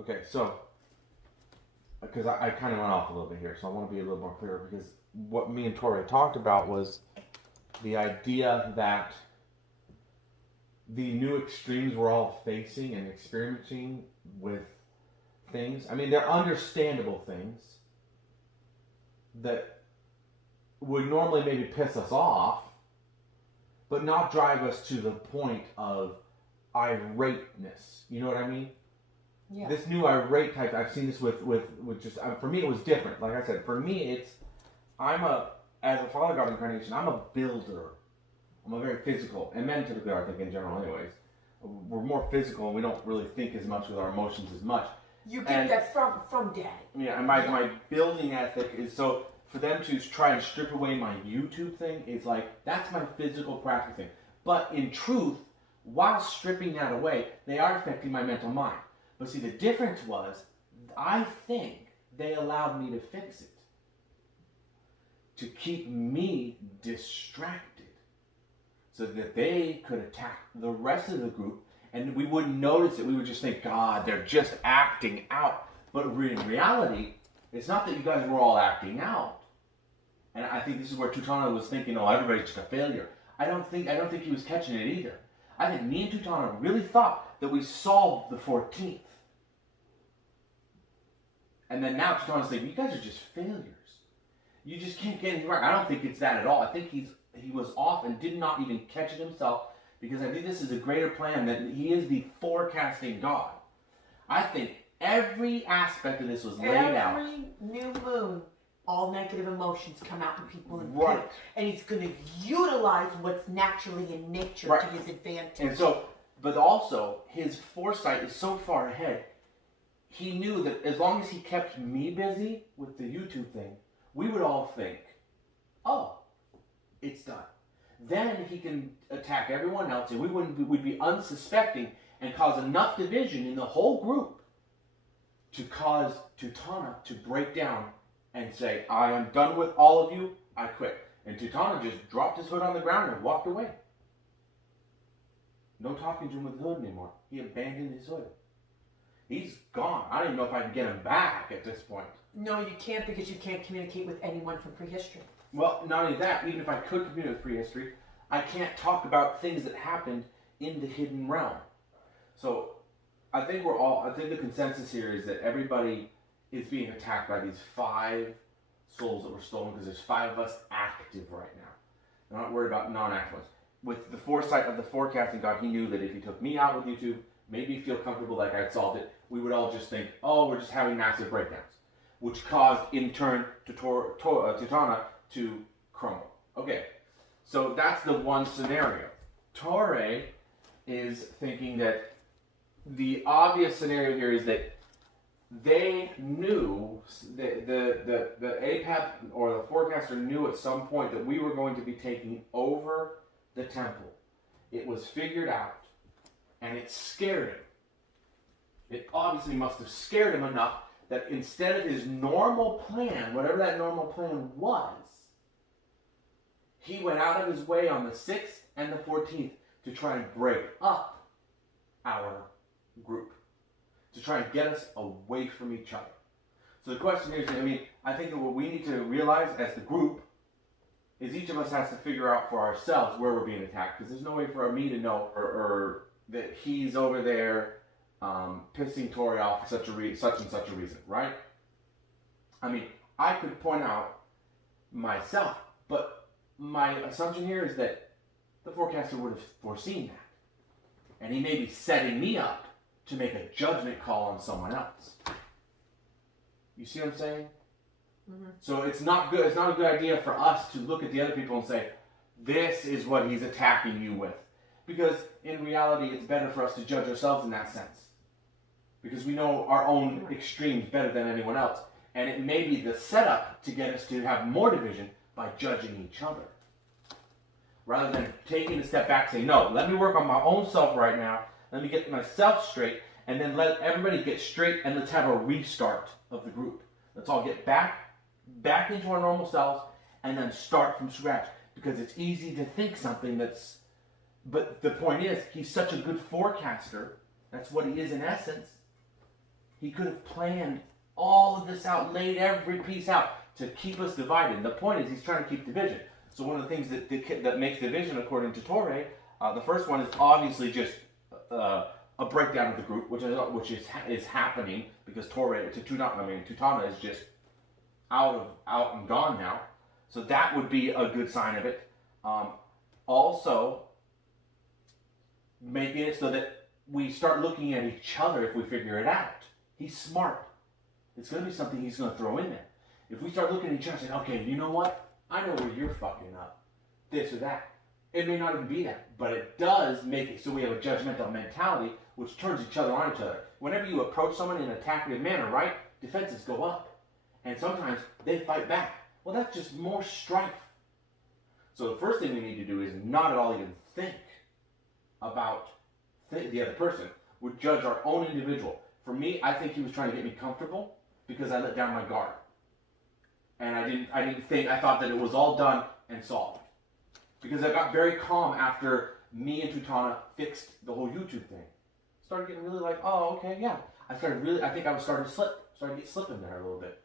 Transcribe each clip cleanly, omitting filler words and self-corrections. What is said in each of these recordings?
Okay, so because I kind of went off a little bit here, so I want to be a little more clear because what me and Tori talked about was the idea that the new extremes we're all facing and experiencing with things. I mean, they're understandable things that would normally maybe piss us off, but not drive us to the point of irateness. You know what I mean? Yeah. This new irate type, I've seen this with just, for me it was different. Like I said, for me it's, as a Father God Incarnation, I'm a builder. I'm a very physical, and men typically are, I think, in general anyways. We're more physical and we don't really think as much with our emotions as much. You get that from Daddy. Yeah, and my building ethic is, so for them to try and strip away my YouTube thing is like, that's my physical practice thing. But in truth, while stripping that away, they are affecting my mental mind. But see, the difference was, I think they allowed me to fix it. To keep me distracted. So that they could attack the rest of the group and we wouldn't notice it. We would just think, God, they're just acting out. But in reality, it's not that you guys were all acting out. And I think this is where Tutana was thinking, oh, everybody's just a failure. I don't think he was catching it either. I think me and Tutana really thought that we solved the 14th. And then now Tutana's thinking, you guys are just failures. You just can't get anything right. I don't think it's that at all. I think he was off and did not even catch it himself, because I think this is a greater plan, that he is the forecasting God. I think every aspect of this was laid out. Every new moon, all negative emotions come out in people and right. And he's going to utilize what's naturally in nature right. to his advantage. And so, but also, his foresight is so far ahead. He knew that as long as he kept me busy with the YouTube thing, we would all think, oh, it's done. Then he can attack everyone else, and we'd be unsuspecting and cause enough division in the whole group to cause Tutana to break down and say, I am done with all of you, I quit. And Tutana just dropped his hood on the ground and walked away. No talking to him with the hood anymore. He abandoned his hood. He's gone. I don't even know if I can get him back at this point. No, you can't, because you can't communicate with anyone from prehistory. Well, not only that, even if I could communicate with prehistory, I can't talk about things that happened in the hidden realm. So, I think the consensus here is that everybody is being attacked by these 5 souls that were stolen, because there's 5 of us active right now. I'm not worried about non-active ones. With the foresight of the forecasting God, he knew that if he took me out with YouTube, made me feel comfortable like I'd solved it, we would all just think, oh, we're just having massive breakdowns. Which caused, in turn, Tutana to crumble. Okay, so that's the one scenario. Torre is thinking that the obvious scenario here is that they knew, the APAP or the forecaster knew at some point that we were going to be taking over the temple. It was figured out, and it scared him. It obviously must have scared him enough that instead of his normal plan, whatever that normal plan was, he went out of his way on the 6th and the 14th to try and break up our group, to try and get us away from each other. So the question is, I think that what we need to realize as the group is each of us has to figure out for ourselves where we're being attacked, because there's no way for me to know or that he's over there pissing Tori off for such and such a reason, right? I could point out myself, but my assumption here is that the forecaster would have foreseen that. And he may be setting me up to make a judgment call on someone else. You see what I'm saying? Mm-hmm. So it's not good. It's not a good idea for us to look at the other people and say, this is what he's attacking you with. Because in reality, it's better for us to judge ourselves in that sense. Because we know our own extremes better than anyone else. And it may be the setup to get us to have more division by judging each other. Rather than taking a step back and saying, no, let me work on my own self right now. Let me get myself straight. And then let everybody get straight, and let's have a restart of the group. Let's all get back into our normal selves and then start from scratch. Because it's easy to think something that's... But the point is, he's such a good forecaster. That's what he is in essence. He could have planned all of this out, laid every piece out to keep us divided. The point is, he's trying to keep division. So one of the things that makes division, according to Torah, the first one is obviously just a breakdown of the group, which is happening because Tutana is just out and gone now. So that would be a good sign of it. Also, making it so that we start looking at each other if we figure it out. He's smart. It's going to be something he's going to throw in there. If we start looking at each other and saying, okay, you know what? I know where you're fucking up. This or that. It may not even be that, but it does make it so we have a judgmental mentality, which turns each other on each other. Whenever you approach someone in an attackative manner, right? Defenses go up. And sometimes they fight back. Well, that's just more strife. So the first thing we need to do is not at all even think about the other person. We judge our own individual. For me, I think he was trying to get me comfortable because I let down my guard. And I thought that it was all done and solved. Because I got very calm after me and Tutana fixed the whole YouTube thing. Started getting really like, oh, okay, yeah. I think I was starting to slip. Started to get slipping there a little bit.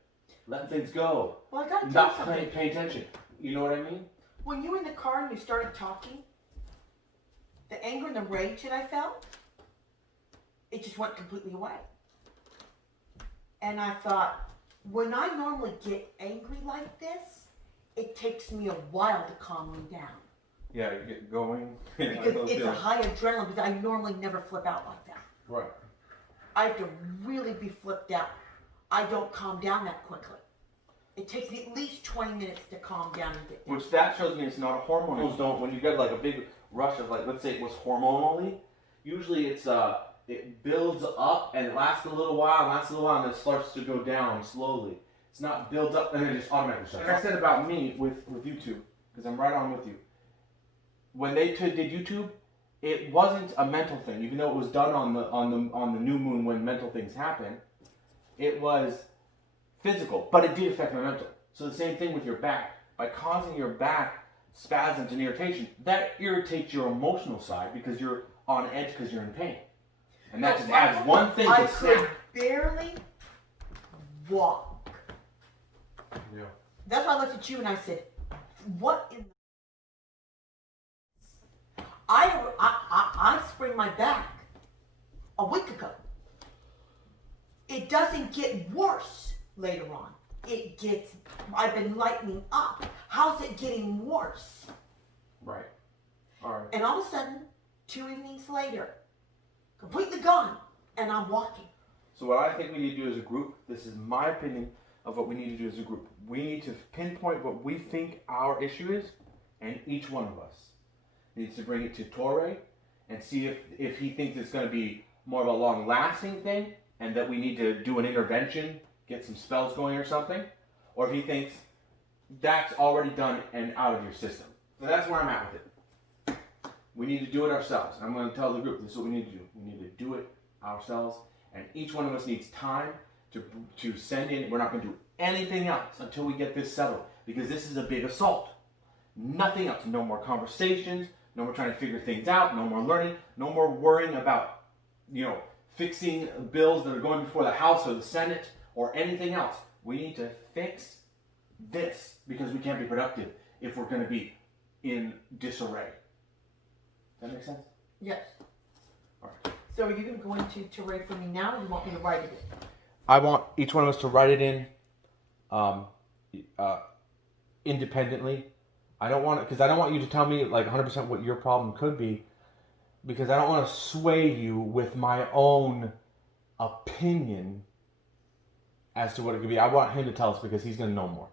Letting things go. Well, I got to not tell you something. paying attention. You know what I mean? When you were in the car and you started talking, the anger and the rage that I felt, it just went completely away. And I thought, when I normally get angry like this, it takes me a while to calm me down. Yeah, you get going. Because it's a high adrenaline, because I normally never flip out like that. Right. I have to really be flipped out. I don't calm down that quickly. It takes me at least 20 minutes to calm down and get down. Which that shows me it's not a hormone. Don't, when you get like a big rush of like, let's say it was hormonally, usually it's it builds up and it lasts a little while, and then it starts to go down slowly. It's not builds up and then it just automatically shuts. Like I said about me with YouTube, because I'm right on with you. When they did YouTube, it wasn't a mental thing, even though it was done on the new moon when mental things happen. It was physical, but it did affect my mental. So the same thing with your back. By causing your back spasms and irritation, that irritates your emotional side because you're on edge because you're in pain. And that just adds one thing to snap. I could barely walk. Yeah. That's why I looked at you and I said, what in the... I sprained my back a week ago. It doesn't get worse later on. I've been lightening up. How's it getting worse? Right. All right. And all of a sudden, 2 evenings later, completely gone, and I'm walking. So what I think we need to do as a group, this is my opinion of what we need to do as a group. We need to pinpoint what we think our issue is, and each one of us needs to bring it to Torah and see if he thinks it's going to be more of a long-lasting thing and that we need to do an intervention, get some spells going or something, or if he thinks that's already done and out of your system. So that's where I'm at with it. We need to do it ourselves. I'm going to tell the group, this is what we need to do. We need to do it ourselves, and each one of us needs time to send in. We're not going to do anything else until we get this settled, because this is a big assault. Nothing else. No more conversations, no more trying to figure things out, no more learning, no more worrying about, fixing bills that are going before the House or the Senate or anything else. We need to fix this because we can't be productive if we're going to be in disarray. Does that make sense? Yes. All right. So are you going to go into Torah for me now, or do you want me to write it in? I want each one of us to write it in independently. I don't want you to tell me like 100% what your problem could be, because I don't want to sway you with my own opinion as to what it could be. I want him to tell us because he's going to know more.